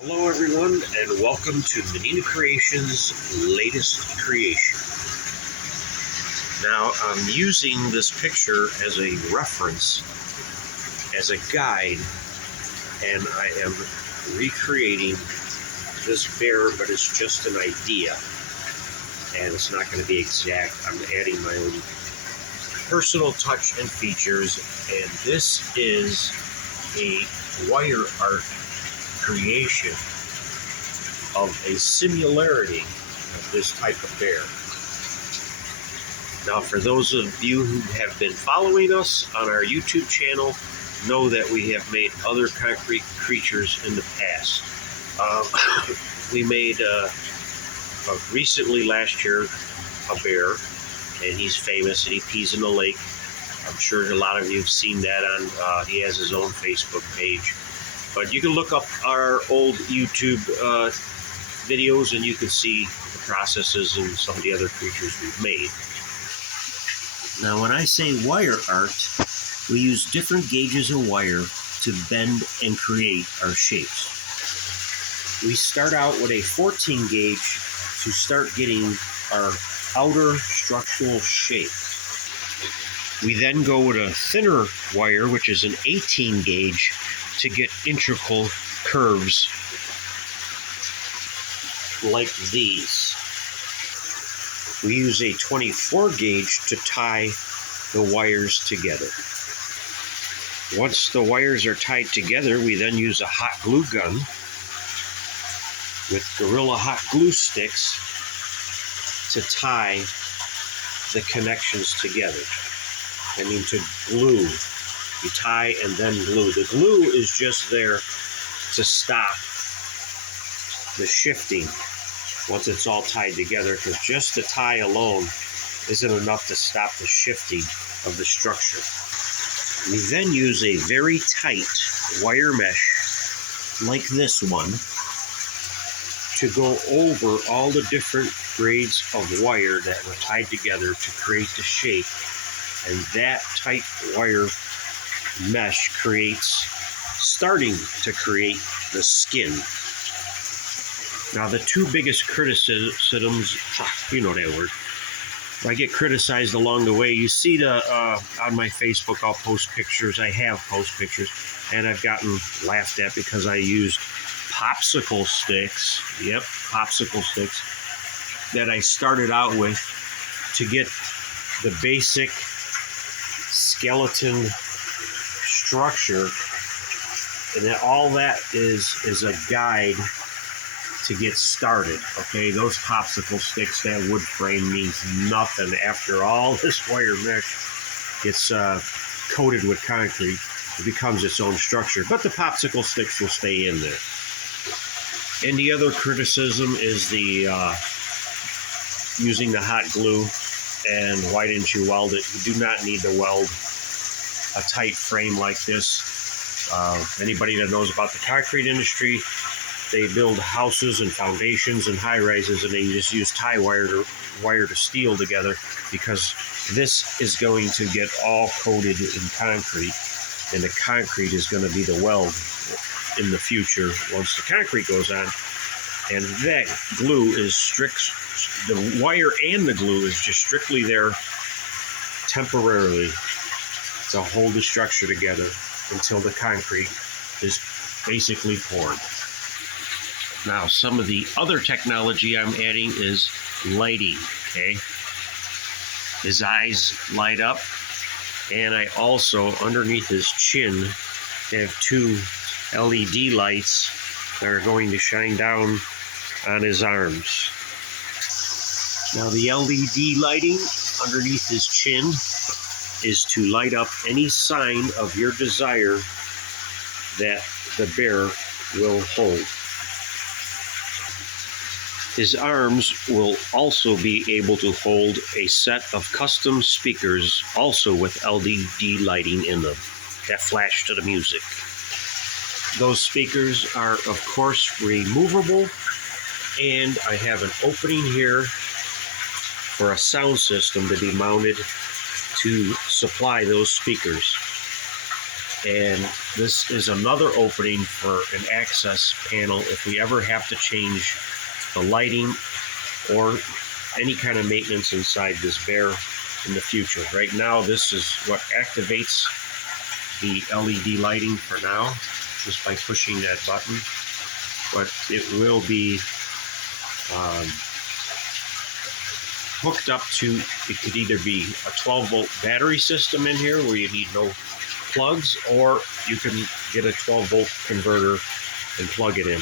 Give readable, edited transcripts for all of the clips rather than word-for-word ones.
Hello everyone and welcome to Menina Creations' latest creation. Now I'm using this picture as a reference, as a guide, and I am recreating this bear, but it's just an idea and it's not going to be exact. I'm adding my own personal touch and features, and this is a wire art creation of a similarity of this type of bear. Now, for those of you who have been following us on our YouTube channel, know that we have made other concrete creatures in the past. We made recently last year a bear, and he's famous and he pees in the lake. I'm sure a lot of you have seen that on, he has his own Facebook page. But you can look up our old YouTube videos and you can see the processes and some of the other creatures we've made. Now, when I say wire art, we use different gauges of wire to bend and create our shapes. We start out with a 14 gauge to start getting our outer structural shape. We then go with a thinner wire, which is an 18 gauge, to get integral curves like these. We use a 24 gauge to tie the wires together. Once the wires are tied together, we then use a hot glue gun with Gorilla hot glue sticks to tie the connections together. I mean, to glue. You tie and then glue. The glue is just there to stop the shifting once it's all tied together, because just the tie alone isn't enough to stop the shifting of the structure. We then use a very tight wire mesh like this one to go over all the different grades of wire that were tied together to create the shape, and that tight wire mesh starting to create the skin. Now, the two biggest criticisms, you know that word, I get criticized along the way. You see on my Facebook, I'll post pictures. I have post pictures, and I've gotten laughed at because I used popsicle sticks. Yep, popsicle sticks that I started out with to get the basic skeleton structure, and that all that is a guide to get started. Okay, those popsicle sticks, that wood frame means nothing after all this wire mesh gets coated with concrete. It becomes its own structure, but the popsicle sticks will stay in there. And the other criticism is the using the hot glue, and why didn't you weld it? You do not need to weld a tight frame like this. Anybody that knows about the concrete industry, they build houses and foundations and high rises, and they just use tie wire to steel together, because this is going to get all coated in concrete, and the concrete is going to be the weld in the future once the concrete goes on. And that glue is the wire and the glue is just strictly there temporarily to hold the structure together until the concrete is basically poured. Now, some of the other technology I'm adding is lighting, okay? His eyes light up, and I also, underneath his chin, have two LED lights that are going to shine down on his arms. Now, the LED lighting underneath his chin is to light up any sign of your desire that the bear will hold. His arms will also be able to hold a set of custom speakers, also with LED lighting in them, that flash to the music. Those speakers are, of course, removable, and I have an opening here for a sound system to be mounted to supply those speakers. And this is another opening for an access panel if we ever have to change the lighting or any kind of maintenance inside this bear in the future. Right now, this is what activates the LED lighting for now, just by pushing that button. But it will be hooked up to, it could either be a 12-volt battery system in here where you need no plugs, or you can get a 12-volt converter and plug it in.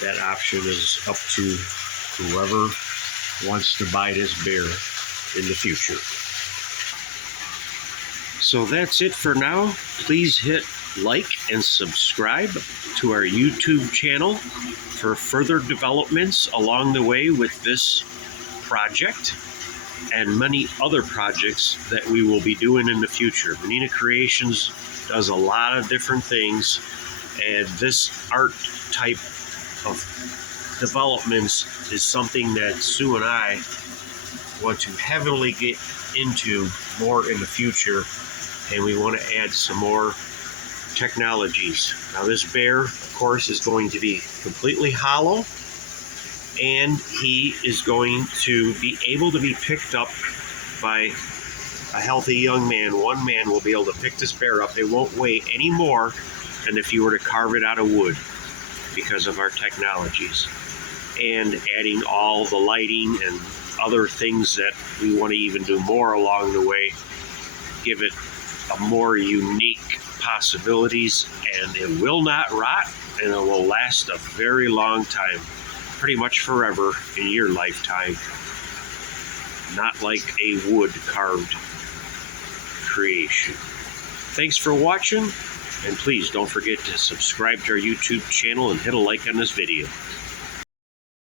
That option is up to whoever wants to buy this bear in the future. So that's it for now. Please hit like and subscribe to our YouTube channel for further developments along the way with this project and many other projects that we will be doing in the future. Menina Creations does a lot of different things, and this art type of developments is something that Sue and I want to heavily get into more in the future, and we want to add some more technologies. Now this bear, of course, is going to be completely hollow, and he is going to be able to be picked up by a healthy young man. One man will be able to pick this bear up. It won't weigh any more than if you were to carve it out of wood because of our technologies. And adding all the lighting and other things that we want to even do more along the way, give it a more unique possibilities, and it will not rot, and it will last a very long time, pretty much forever in your lifetime, not like a wood carved creation. Thanks for watching, and please don't forget to subscribe to our YouTube channel and hit a like on this video.